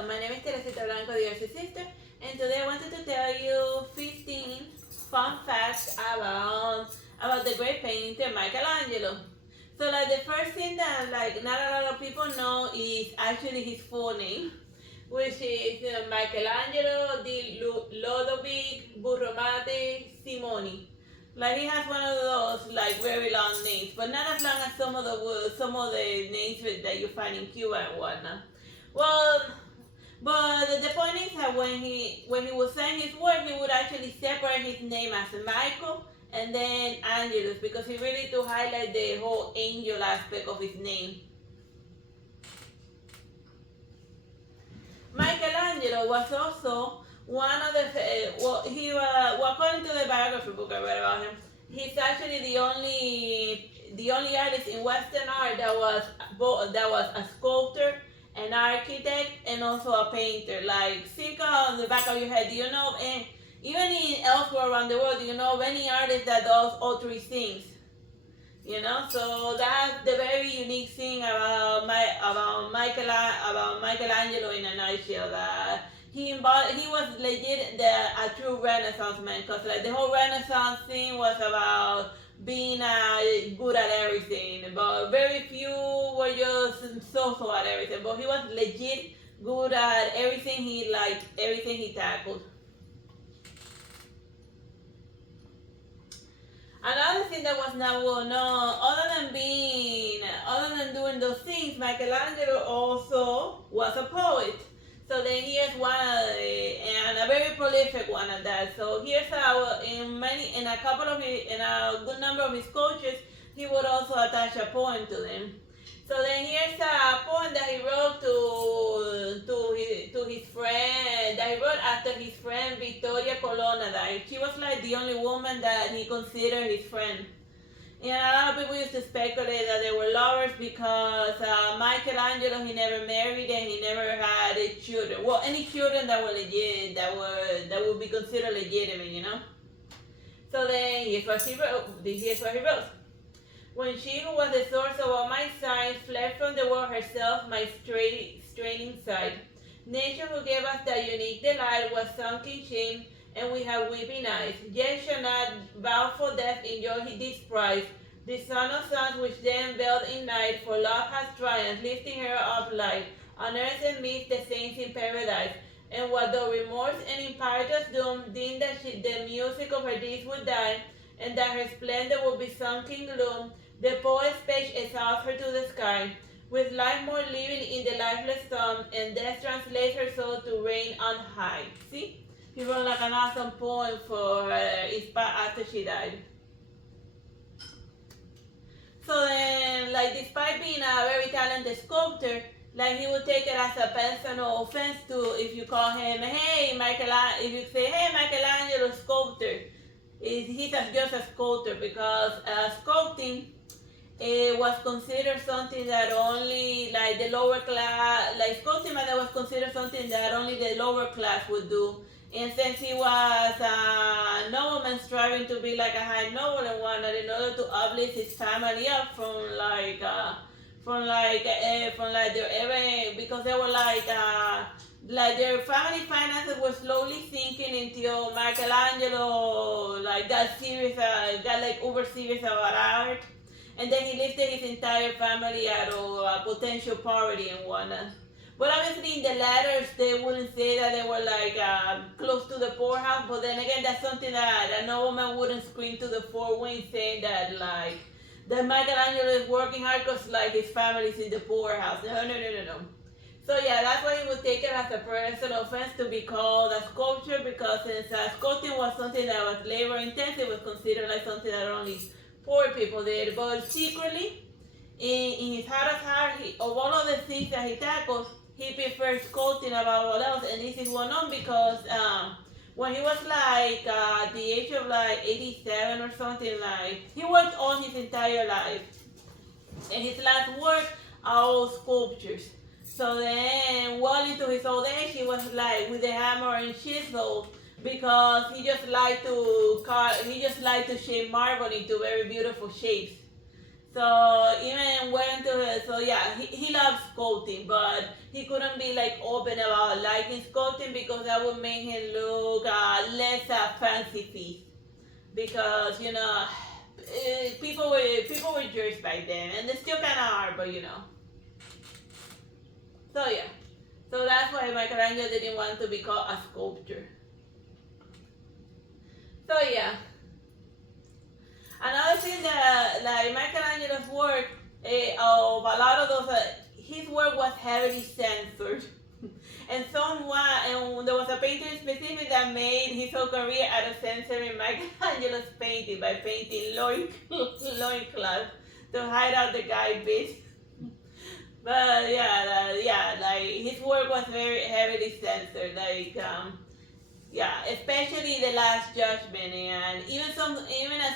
Hello, my name is Teresita Blanco, the Artsy Sister, and today I wanted to tell you 15 fun facts about the great painter Michelangelo. So, like, the first thing that not a lot of people know is actually his full name, which is Michelangelo di Lodovic Burromate Simoni. Like, he has one of those very long names, but not as long as some of the names that you find in Cuba and whatnot. Well, but the point is that when he was saying his work, he would actually separate his name as Michael and then Angelus, because he really to highlight the whole angel aspect of his name. Michelangelo was also one of according to the biography book I read about him, he's actually the only artist in Western art that was a sculptor, an architect, and also a painter. Like, think on the back of your head. Do you know, and even in elsewhere around the world, do you know of any artist that does all three things? So that's the very unique thing about Michelangelo in a nutshell. That he was legit a true Renaissance man, because like the whole Renaissance thing was about being good at everything, but very few were just so at everything. But he was legit good at everything he liked, everything he tackled. Another thing that was not well known, other than doing those things, Michelangelo also was a poet. So then here's one, and a very prolific one at that. So here's how in a good number of his sculptures, he would also attach a poem to them. So then here's a poem that he wrote to his friend, that he wrote after his friend Victoria Colonna died. She was like the only woman that he considered his friend. And a lot of people used to speculate that they were lovers because Michelangelo, he never married and he never had children. Well, any children that were legit, that would be considered legitimate. So then here's what he wrote. When she, who was the source of all my signs, fled from the world herself, my straining side. Nature, who gave us that unique delight, was sunk in shame, and we have weeping eyes. Yet shall not bow for death, enjoy this prize. The sun of suns, which then veiled in night, for love has triumphed, lifting her up light. On earth and midst the saints in paradise. And what though remorse and impietous doom deemed that the music of her deeds would die, and that her splendor would be sunk in gloom, the poet's page exalts her to the sky, with life more living in the lifeless tomb, and death translates her soul to reign on high. See? He wrote like an awesome poem for after she died. So then, despite being a very talented sculptor, he would take it as a personal offense if you call him, hey, if you say, hey, Michelangelo, sculptor. He's just a sculptor, because sculpting was considered something that only the lower class, sculpting was considered something that only the lower class would do. And since he was a nobleman striving to be like a high noble and whatnot, in order to uplift his family up because they were their family finances were slowly sinking until Michelangelo got serious, got uber serious about art, and then he lifted his entire family out of potential poverty and whatnot. But obviously in the letters they wouldn't say that they were close to the poorhouse. But then again, that's something that a nobleman wouldn't scream to the four winds, saying that that Michelangelo is working hard because his family's in the poorhouse. No. So yeah, that's why he would take it as a personal offense to be called a sculpture, because since sculpting was something that was labor intensive, it was considered something that only poor people did. But secretly, in his heart of heart, of all of the things that he tackles, he prefers sculpting about what else. And this is well known because when he was at the age of 87 or something, he worked all his entire life, and his last work are all sculptures. So then, well into his old age, he was with a hammer and chisel, because he just liked to shape marble into very beautiful shapes. So even went to it, so yeah, he loves sculpting, but he couldn't be like open about liking sculpting because that would make him look less fancy feast. Because people were jerks back then, and they still kind of are, but So yeah, so that's why Michelangelo didn't want to be called a sculptor. So yeah, another thing that like Michelangelo's work, of a lot of those, his work was heavily censored. And there was a painter specific that made his whole career out of censoring Michelangelo's painting by painting loincloth to hide out the guy bit. But yeah, like his work was very heavily censored. Like yeah, especially the Last Judgment, and even a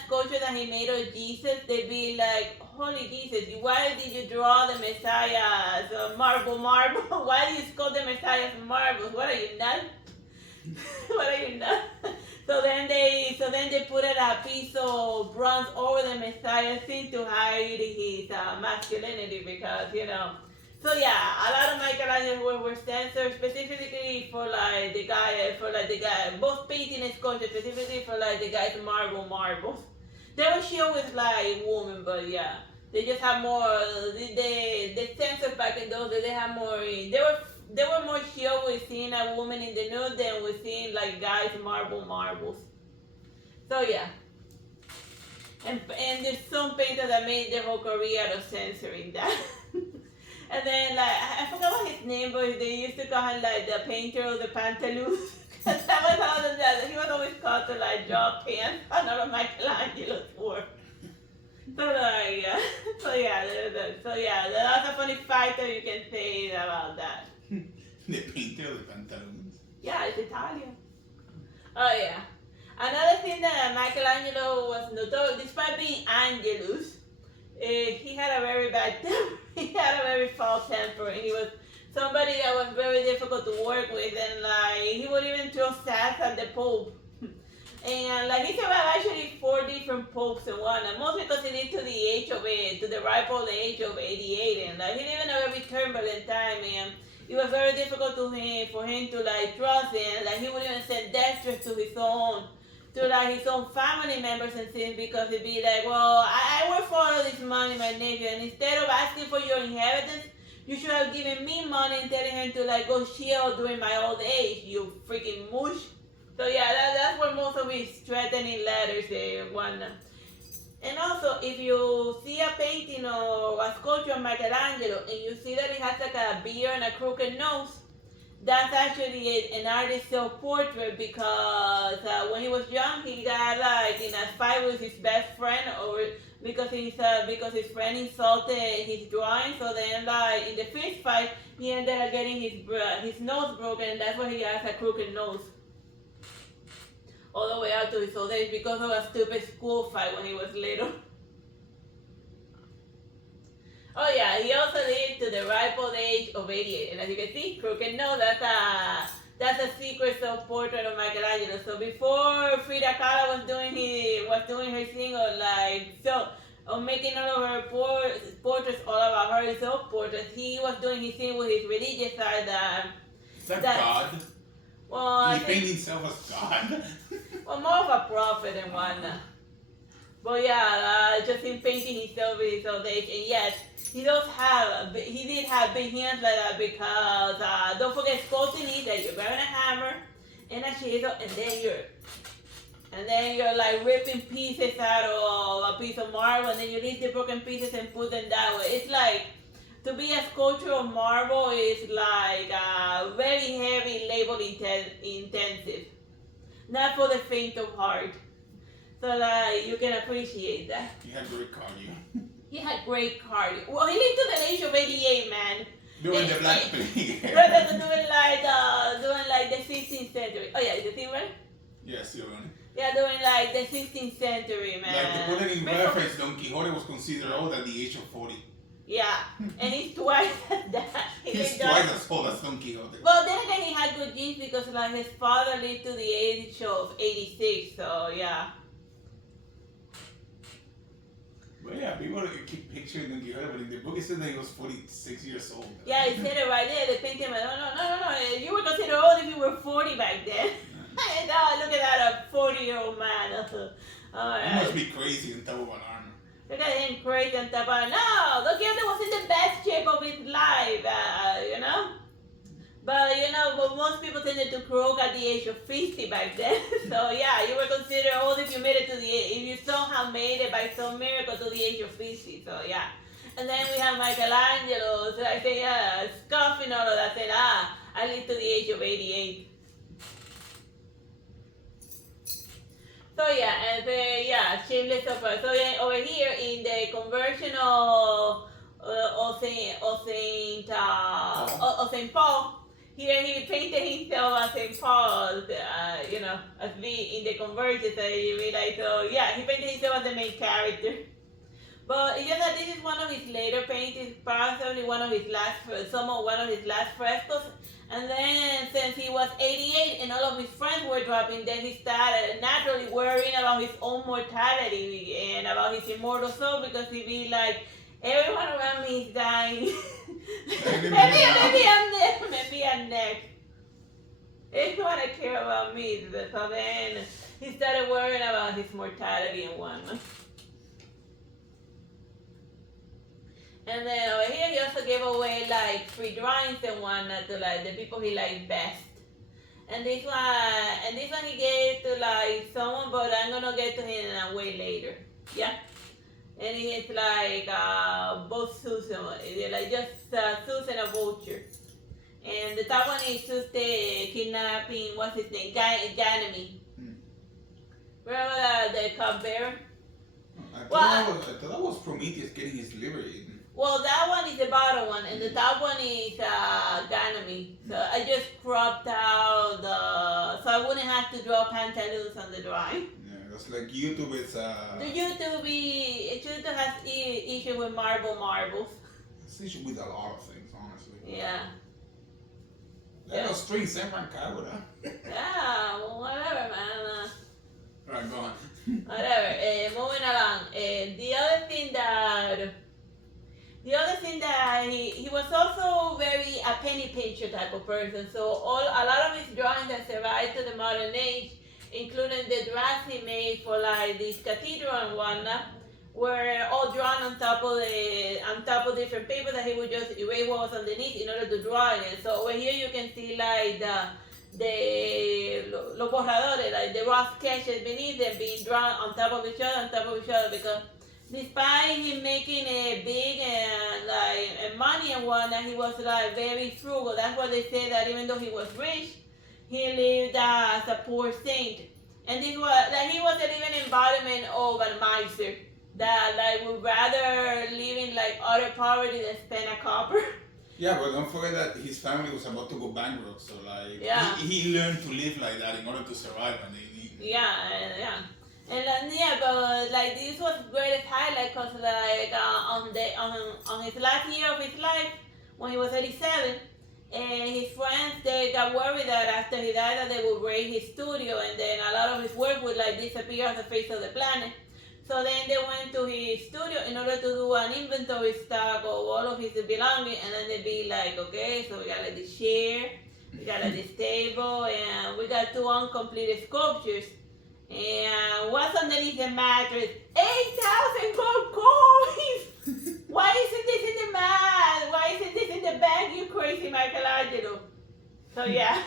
sculpture that he made of Jesus, they'd be like, "Holy Jesus, why did you draw the Messiah as a marble? Why do you sculpt the Messiah as marbles? What are you nuts? What are you nuts?" So then they put a piece of bronze over the Messiah thing to hide his masculinity, because So yeah, a lot of Michelangelo's were censored specifically for the guy, both painting and sculpture, specifically for the guy's marbles. They were shown with women, but yeah, they just have more. The censors back in those days, they had more. They were more shown with seeing a woman in the nude than with seeing guys marbles. So yeah. And there's some painters that made their whole career out of censoring that. And then I forgot what his name was. They used to call him the painter of the pantaloons. That was how he was always called to draw pants on all of Michelangelo's work. So yeah, that's a funny fact that you can say about that. The painter of the pantaloons. Yeah, it's Italian. Oh yeah. Another thing that Michelangelo was notorious, despite being Angelus, he had a very bad temper. He had a very foul temper, and he was somebody that was very difficult to work with, and he would even throw sass at the Pope. And he survived actually 4 different popes in one, and mostly because he lived to the ripe old age of 88, and he lived in a very turbulent time, and it was very difficult for him to trust, and he would even send dexters to his own family members and things, because he'd be like, well, I work for all this money, my nephew, and instead of asking for your inheritance, you should have given me money and telling him to go chill during my old age, you freaking mush. So yeah, that's where most of his threatening letters one. And also, if you see a painting or a sculpture of Michelangelo and you see that it has a beard and a crooked nose, that's actually an artist's self-portrait, because when he was young, he got in a fight with his best friend because his friend insulted his drawing. So then, in the fist fight, he ended up getting his nose broken, and that's why he has a crooked nose all the way out to his old age, because of a stupid school fight when he was little. Oh yeah, he also lived to the ripe old age of 88, and as you can see, crooked nose. That's a secret self-portrait of Michelangelo. So before Frida Kahlo was doing her thing of making all of her portraits all about her self-portraits, he was doing his thing with his religious side. Is that God? Well, he painted himself as God. Well, more of a prophet than one. But yeah, just him painting himself with his old age, and yes, he did have big hands like that, because don't forget, sculpting is that you're grabbing a hammer and a chisel, and then you're ripping pieces out of a piece of marble, and then you leave the broken pieces and put them that way. It's to be a sculpture of marble is very heavy labor intensive, not for the faint of heart. So you can appreciate that. He had great cardio. He had great cardio. Well, he lived to the age of 88, man. Doing the Black Plague. doing the 16th century. Oh yeah, is the thing right? Yes, you're right. Yeah, doing the 16th century, man. To put it in reference, Don Quixote was considered old at the age of 40. Yeah, and he's twice that. He's twice as old as Don Quixote. Well, then again, he had good genes, because his father lived to the age of 86, so yeah. But yeah, people keep picturing Don Quixote, but in the book it said that he was 46 years old. Yeah, it said it right there. They painted him. No. You were considered old if you were 40 back then. No, look at that, a 40-year-old man. He must be crazy on top of an armor. Look at him crazy on top of. No, Don Quixote was in the best shape of his life, you know. But but most people tended to croak at the age of 50 back then. So yeah, you were considered old if you made it if you somehow made it by some miracle to the age of 50. So yeah. And then we have Michelangelo, so I say scoffing all of that, saying, I lived to the age of 88. So yeah, and shameless of her. So yeah, over here in the conversion of Saint Paul. Here he painted himself as St. Paul, as we in the conversion, so you realize, so yeah, he painted himself as the main character. But it's just that this is one of his later paintings, probably one of his last frescoes. And then since he was 88 and all of his friends were dropping, then he started naturally worrying about his own mortality and about his immortal soul, because he'd be like, everyone around me is dying. maybe I'm next. They don't want to care about me. So then he started worrying about his mortality and whatnot. And then over here he also gave away like free drawings and whatnot to like the people he liked best. And this one he gave to like someone, but I'm gonna get to him way later. Yeah. And it's like both Susan, like just Susan a vulture. And the top one is just kidnapping, what's his name? Ganymede. Remember the cupbearer? I thought that was Prometheus getting his liver eaten. Well, that one is the bottom one, and the top one is Ganymede. So I just cropped out so I wouldn't have to draw pantaloons on the drawing. It's like YouTube is The YouTube has issue with marbles. It's issue with a lot of things, honestly. Yeah. Los strings se arrancaron, Yeah, well, whatever, man. Alright, go on. Whatever. Moving along. The other thing that he was also very a penny pincher type of person. So a lot of his drawings that survived to the modern age, including the drafts he made for like this cathedral and whatnot, were all drawn on top of different paper that he would just erase what was underneath in order to draw it. So over here you can see like los borradores, like the raw sketches beneath them being drawn on top of each other, because despite him making it big and money and whatnot, he was like very frugal. That's why they say that even though he was rich, he lived as a poor saint. And this was like he was an even embodiment of a miser that like would rather live in like utter poverty than spend a copper. Yeah, but don't forget that his family was about to go bankrupt, so like he learned to live like that in order to survive, and but like this was greatest highlight, cause like on his last year of his life, when he was 87, and his friends, they got worried that after he died that they would raid his studio, and then a lot of his work would like disappear off the face of the planet. So then they went to his studio in order to do an inventory stock of all of his belongings, and then they'd be like, okay, so we got like this chair, we got like this table, and we got 2 uncompleted sculptures. And what's underneath the mattress? 8,000 gold coins! Why isn't this in the mat? Why isn't this in the bank, you crazy Michelangelo? So yeah,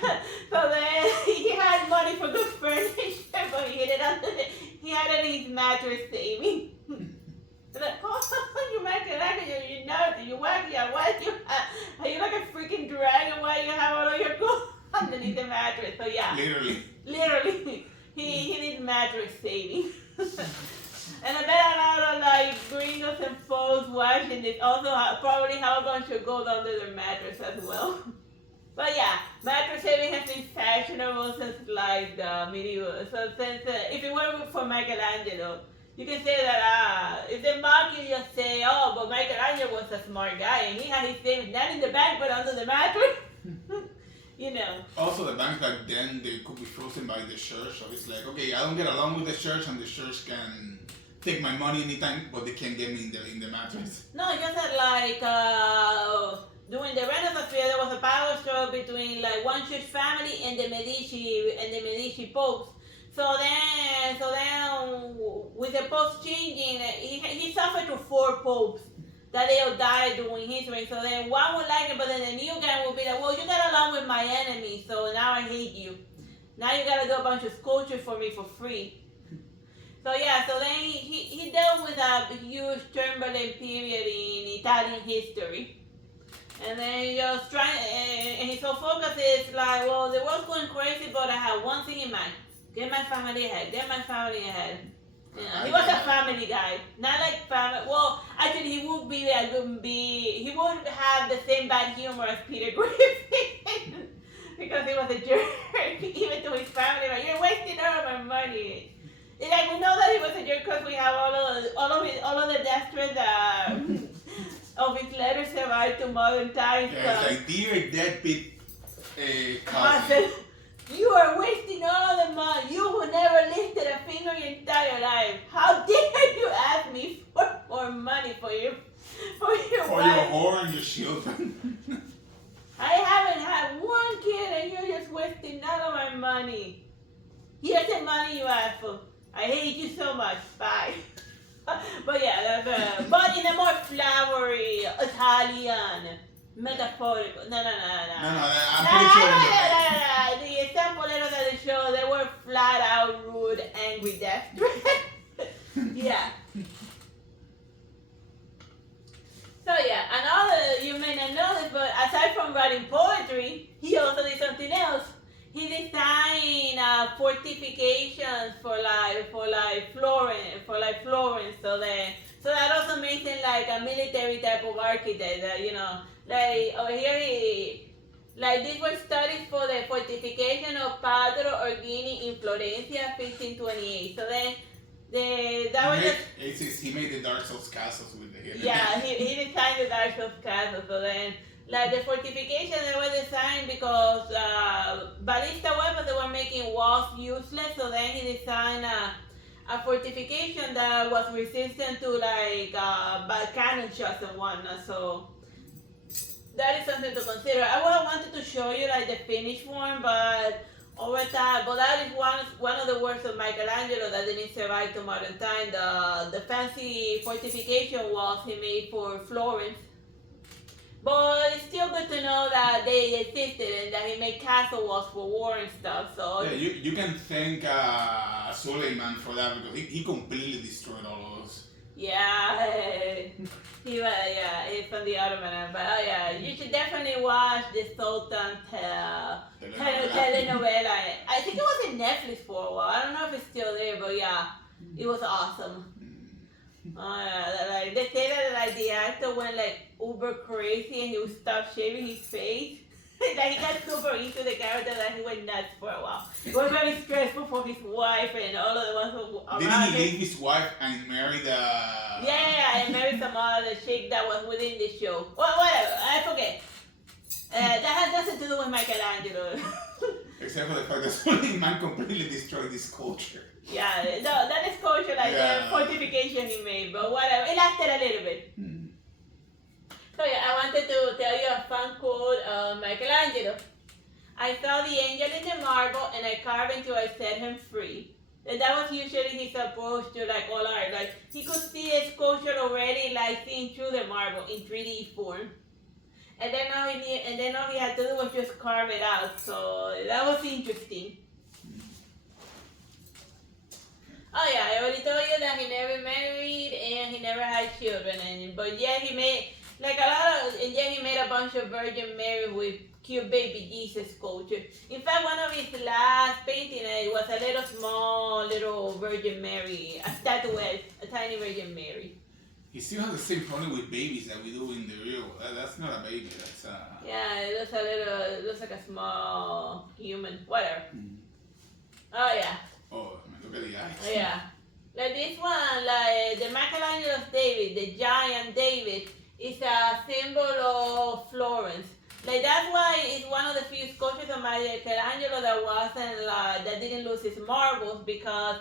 so then he had money for good furniture, but he had it in his mattress saving. So like, oh, you Michelangelo, you know, you wacky, are you like a freaking dragon? Why you have all of your gold underneath the mattress? So yeah. Literally. He did mattress saving. And I bet a lot of like gringos and folks watching this also probably have a bunch of gold under their mattress as well. But yeah, mattress saving has been fashionable since like the medieval. So since if it weren't for Michelangelo, you can say that if they mock you, just say, oh, but Michelangelo was a smart guy and he had his savings not in the bank but under the mattress. You know. Also, the banks back then, they could be frozen by the church. So it's like, okay, I don't get along with the church, and the church can take my money anytime, but they can't get me in the mattress. No, just like during the Renaissance period, there was a power struggle between like one church family and the Medici popes. So then, with the popes changing, he suffered through 4 popes that they all died during his reign. So then one would like it, but then the new guy would be like, well, you got along with my enemy, so now I hate you. Now you gotta do a bunch of sculpture for me for free. So yeah, so then he dealt with a huge turbulent period in Italian history. And then he just trying, and his whole focus is like, well, the world's going crazy, but I have one thing in mind. Get my family ahead, get my family ahead. You know, he was a family guy, not like family. Well, actually, he would have the same bad humor as Peter Griffin because he was a jerk, even to his family. Like, you're wasting all of my money. And like, we know that he was a jerk because we have all of the death threats of his letters survived to modern times. Yeah, it's like, dear deadbeat cousin. You are wasting all of the money. You will never lifted a finger your entire life. How dare you ask me for more money for your whore and your children? I haven't had one kid and you're just wasting none of my money. Here's the money you asked for. I hate you so much. Bye. But yeah, but in a more flowery Italian. Metaphorical. No, I'm pretty sure. The example letters that they show, they were flat out rude, angry death threats. Yeah. So yeah, another, you may not know this, but aside from writing poetry, he also did something else. He designed fortifications for Florence. So that also makes him like a military type of architect. Like over here, these were studies for the fortification of Padre Orghini in Florencia, 1528. So then, he made the Dark Souls castles with the hidden. Yeah, he designed the Dark Souls castle. So then, like the fortifications, they were designed because ballista weapons, they were making walls useless. So then he designed a fortification that was resistant to like cannon shots and whatnot. So that is something to consider. I wanted to show you like the finished one, but over time, but that is one of the works of Michelangelo that didn't survive to modern time. The fancy fortification walls he made for Florence. But it's still good to know that they existed and that he made castle walls for war and stuff. So yeah, you can thank Suleiman for that because he completely destroyed all of those. Yeah, he's from the Ottoman. But you should definitely watch the Sultan telenovela. I think it was in Netflix for a while. I don't know if it's still there, but yeah, it was awesome. Like they say that like the actor went like uber crazy and he would stop shaving his face. Like he got super into the character that he went nuts for a while. It was very stressful for his wife and all of the ones who didn't he leave his wife and marry the... Yeah, and marry some other chick that was within the show. Well, whatever, I forget. That has nothing to do with Michelangelo. Except for the fact that Suleiman completely destroyed this culture. Yeah, no, that is culture, like the fortification he made, but whatever. It lasted a little bit. So yeah, I wanted to tell you a fun quote of Michelangelo. I saw the angel in the marble and I carved until I set him free. And that was usually his approach to like all art. Like he could see a sculpture already like seeing through the marble in 3D form. And then all he had to do was just carve it out. So that was interesting. Oh yeah, I already told you that he never married and he never had children. But yeah, he made he made a bunch of Virgin Mary with cute baby Jesus sculpture. In fact, one of his last paintings was a little Virgin Mary, a statuette, a tiny Virgin Mary. He still has the same problem with babies that we do in the real. That's not a baby. That's Yeah, it looks like a small human. Whatever. Oh yeah. Oh, look at the eyes. Yeah. Like this one, like the Michelangelo's David, the giant David, is a symbol of Florence. Like that's why it's one of the few sculptures of Michelangelo that didn't lose his marbles, because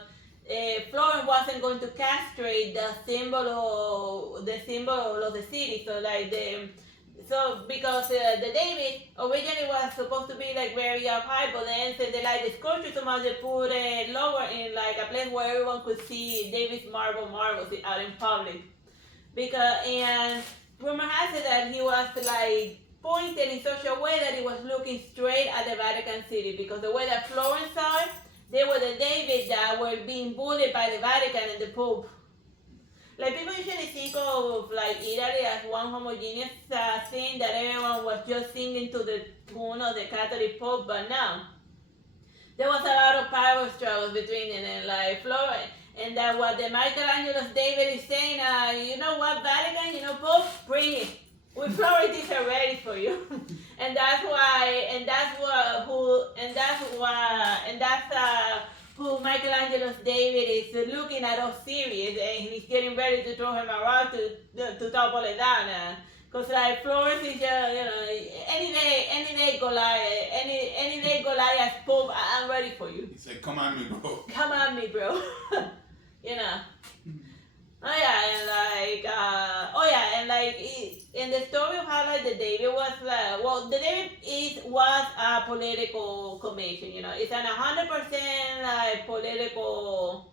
Florence wasn't going to castrate the symbol of the city. So like because the David originally was supposed to be like very up high, but then since they like the sculpture so much, they put it lower in like a place where everyone could see David's marbles out in public. And rumor has it that he was like pointed in such a way that he was looking straight at the Vatican City, because the way that Florence saw it, they were the David that were being bullied by the Vatican and the Pope. Like people usually think of like Italy as one homogeneous thing that everyone was just singing to the tune of the Catholic Pope, but no. There was a lot of power struggles between them, and like Florence, and that what the Michelangelo's David is saying, you know what, Vatican, you know, Pope, bring it. We Florentians are ready for you. and that's who Michelangelo's David is looking at all serious, and he's getting ready to throw him around to topple it down. Cause like Florence is just, you know, any day Goliath, Pope, I'm ready for you. He's like, come on me, bro. Come on me, bro. You know. In the story of how like the David was the David was a political commission, you know. It's an 100% like political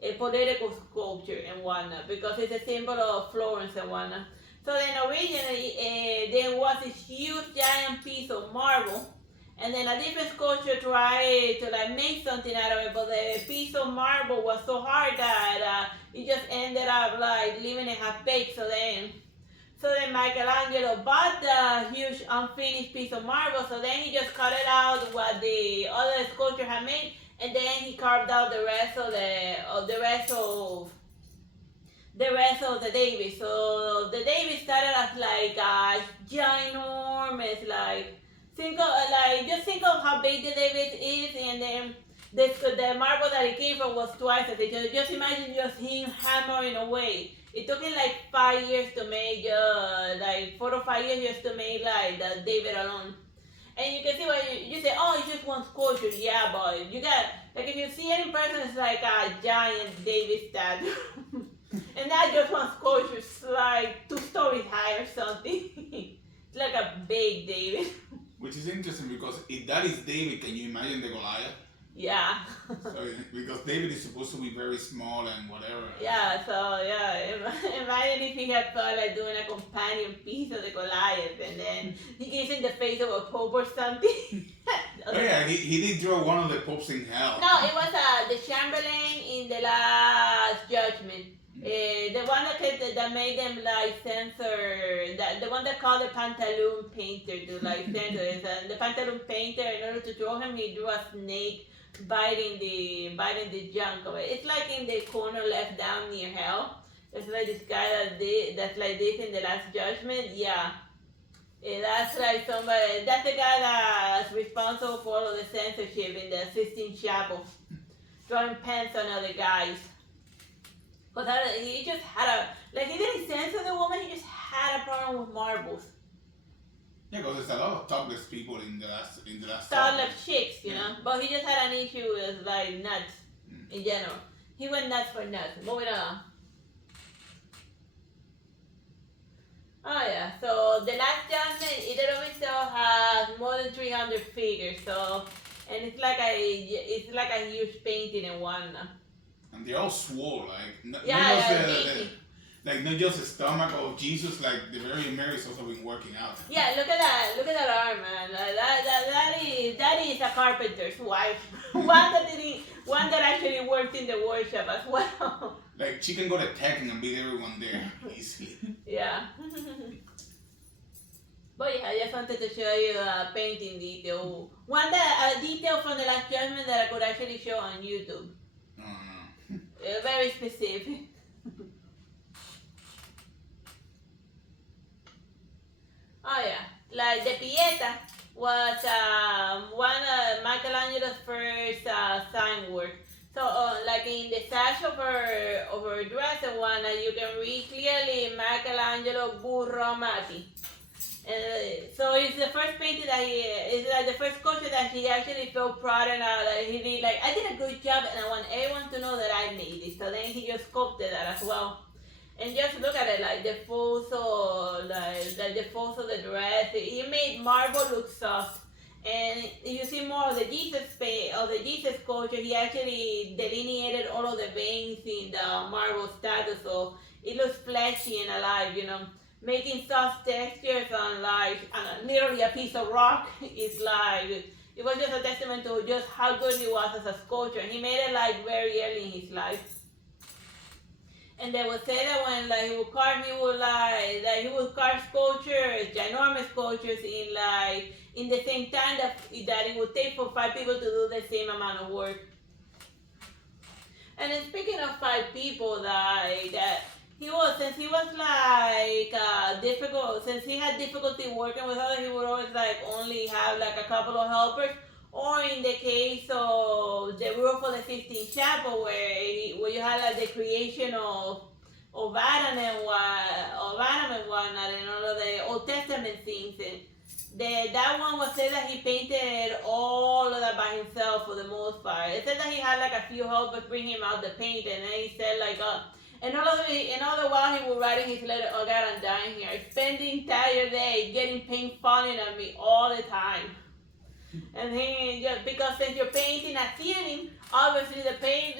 sculpture and whatnot, because it's a symbol of Florence and whatnot. So then originally there was this huge giant piece of marble, and then a different sculpture tried to like make something out of it, but the piece of marble was so hard that it just ended up like leaving it half baked. So then Michelangelo bought the huge unfinished piece of marble. So then he just cut it out what the other sculptor had made, and then he carved out the rest of the David. So the David started as like a ginormous just think of how big the David is, and then the marble that it came from was twice as big. Just imagine just him hammering away. It took him like 5 years to make, like 4 or 5 years just to make like the David alone. And you can see why you say, oh, it's just one sculpture. Yeah, but you got, like if you see it in person, it's like a giant David statue. And not just one sculpture, it's like 2 stories high or something. It's like a big David. Which is interesting, because if that is David, can you imagine the Goliath? Yeah. So, because David is supposed to be very small and whatever. Yeah, so yeah, imagine if he had thought like doing a companion piece of the Goliath, and then he gets in the face of a pope or something. Oh yeah, he did draw one of the popes in hell. No, it was the Chamberlain in the Last Judgment. The one that made them like censor, the one that called the Pantaloon Painter to like censor it. And the Pantaloon Painter, in order to draw him, he drew a snake biting the junk of it. It's like in the corner left down near hell. It's like this guy that's like this in the Last Judgment. Yeah. That's like somebody, that's the guy that's responsible for all of the censorship in the Sistine Chapel. Drawing pants on other guys. Because he just had he didn't censor the woman, he just had a problem with marbles. Yeah, because there's a lot of topless people in the last Topless chicks, you know. But he just had an issue with like nuts in general. He went nuts for nuts. Moving on. Oh yeah, so the Last Judgment, it itself has more than 300 figures, so, and it's like a huge painting in one. And they're all swole, like not just the stomach of Jesus, like the Virgin Mary's also been working out. Yeah, look at that arm, man. That is a carpenter's wife. one that actually worked in the workshop as well. Like she can go to Tekken and beat everyone there easily. Yeah. But yeah, I just wanted to show you a painting detail. A detail from the Last Judgment that I could actually show on YouTube. Oh no. Very specific. Oh yeah, like the Pieta was one of Michelangelo's first sign work. So like in the sash of her dress and one, you can read clearly Michelangelo Burro Amati. So it's the first painting that it's like the first sculpture that he actually felt proud and like he did like, I did a good job and I want everyone to know that I made it. So then he just sculpted that as well. And just look at it, like the folds of like the folds of the dress. He made marble look soft. And you see more of the Jesus sculpture. He actually delineated all of the veins in the marble statue, so it looks fleshy and alive, you know. Making soft textures on like literally a piece of rock is like, it was just a testament to just how good he was as a sculptor. He made it like very early in his life. And they would say that when like he would carve, he would carve sculptures, ginormous sculptures in the same time that it would take for 5 people to do the same amount of work. And then speaking of 5 people, since he had difficulty working with others, he would always like only have like a couple of helpers. Or in the case of the roof of the Sistine Chapel, where you had like the creation of Adam and whatnot, and all of the Old Testament things. And that one was said that he painted all of that by himself for the most part. It said that he had like a few helpers bring him out the paint, and then he said like, and all the while he would write in his letter, oh God, I'm dying here. I spend the entire day getting paint falling on me all the time. And he just, because since you're painting a ceiling, obviously the paint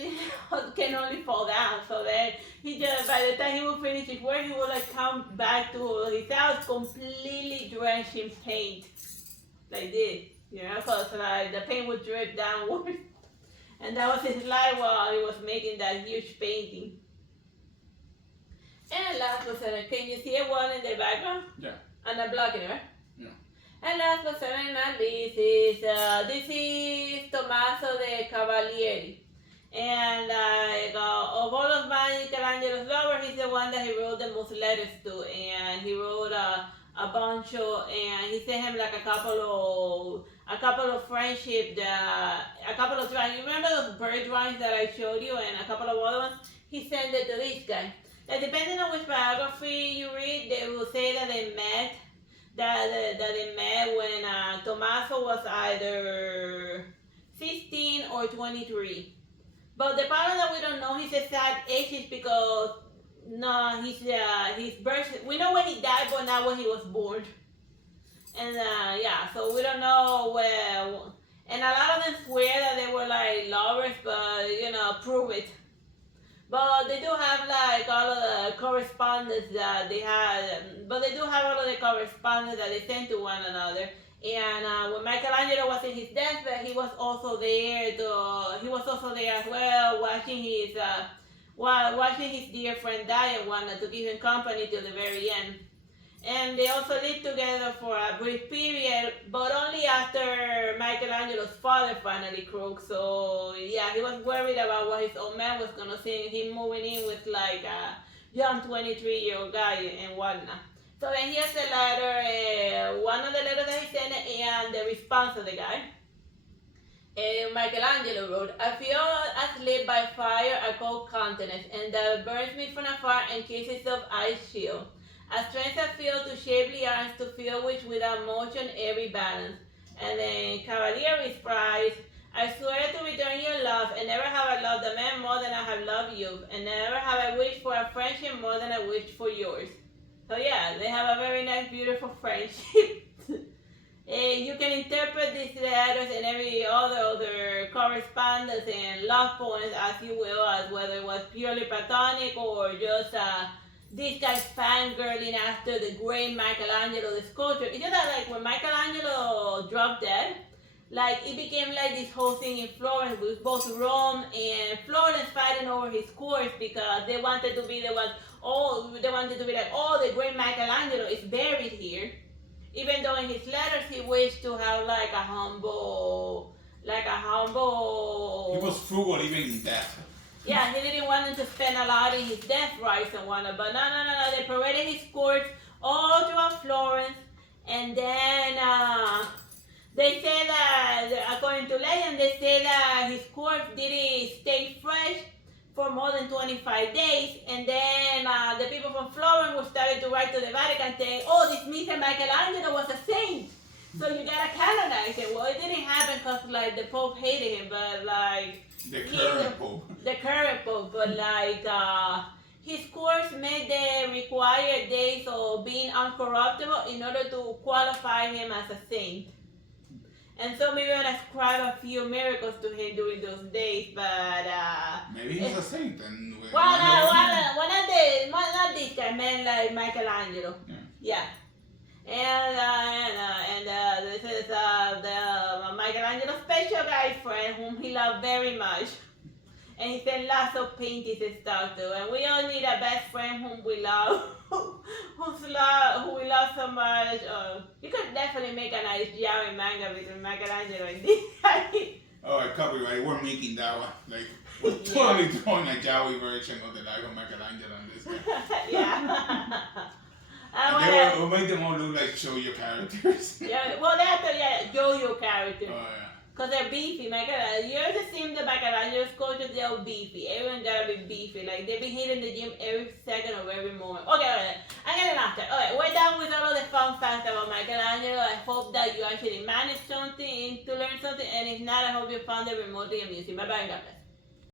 can only fall down. So then he just, by the time he would finish his work, he would like come back to his house completely drenched in paint, like this, you know, because like the paint would drip downward. And that was his life while he was making that huge painting. And last but certainly, can you see a wall in the background? Yeah. And a block in it, right? Yeah. And last but certainly not least is Tommaso de Cavalieri. And of all of Michelangelo's lovers, he's the one that he wrote the most letters to. And he wrote a bunch of, and he sent him like a couple of friendship, a couple of drawings. You remember those bird drawings that I showed you and a couple of other ones? He sent it to this guy. And depending on which biography you read, they will say that they met. That they met when Tommaso was either 15 or 23. But the problem that we don't know his exact age is because his birth, we know when he died, but not when he was born. And so we don't know where. And a lot of them swear that they were like lovers, but prove it. But they do have like all of the correspondence that they had, but they do have all of the correspondence that they sent to one another. And when Michelangelo was in his deathbed, he was also there as well, watching his dear friend die and wanted to give him company till the very end. And they also lived together for a brief period, but only after Michelangelo's father finally croaked. So yeah, he was worried about what his old man was gonna think, him moving in with like a young 23-year-old guy and whatnot. So then here's the letter, one of the letters that he sent, and the response of the guy. Michelangelo wrote, I feel as lit by fire a cold continent, and that burns me from afar and kisses of ice shield. A strength I feel to shapely arms to feel which without motion every balance. And then Cavalieri's prize, I swear to return your love, and never have I loved a man more than I have loved you, and never have I wished for a friendship more than I wished for yours. So yeah, they have a very nice, beautiful friendship. You can interpret these letters and every other correspondence and love poems as you will, as whether it was purely platonic or just this guy's fangirling after the great Michelangelo, the sculptor. It's just that like when Michelangelo dropped dead, like it became like this whole thing in Florence with both Rome and Florence fighting over his corpse because they wanted to be the ones, the great Michelangelo is buried here. Even though in his letters he wished to have like a humble. He was frugal even in death. Yeah, he didn't want him to spend a lot in his death rites and whatnot, but no, they paraded his corpse all throughout Florence, and then they say that, according to legend, they say that his corpse didn't stay fresh for more than 25 days. And then the people from Florence were started to write to the Vatican saying, oh, this means that Michelangelo was a saint. So you gotta canonize him. Well, it didn't happen because like the Pope hated him, but like the current Pope. The current Pope, but like his course made the required days of being uncorruptible in order to qualify him as a saint. And so maybe I'm gonna ascribe a few miracles to him during those days, but maybe he's a saint and not this guy, man, like Michelangelo. Yeah. And this is the Michelangelo's special guy friend whom he loved very much. And he sent lots of paintings and stuff too. And we all need a best friend whom we love, who we love so much. You could definitely make a nice yaoi manga between Michelangelo and this guy. Oh, copyright. We're making that one. Like, we're totally doing a yaoi version of the life of Michelangelo and this guy. Yeah. We'll make them all look like shoujo characters. Yeah, well, they're yo-yo characters. Oh, yeah. Because they're beefy. You ever seen the Michelangelo sculptures? They're all beefy. Everyone gotta be beefy. Like, they be hitting the gym every second of every moment. Okay, alright. I'm getting after. Alright, we're done with all of the fun facts about Michelangelo. I hope that you actually managed something, to learn something. And if not, I hope you found it remotely amusing. Bye-bye, God bless.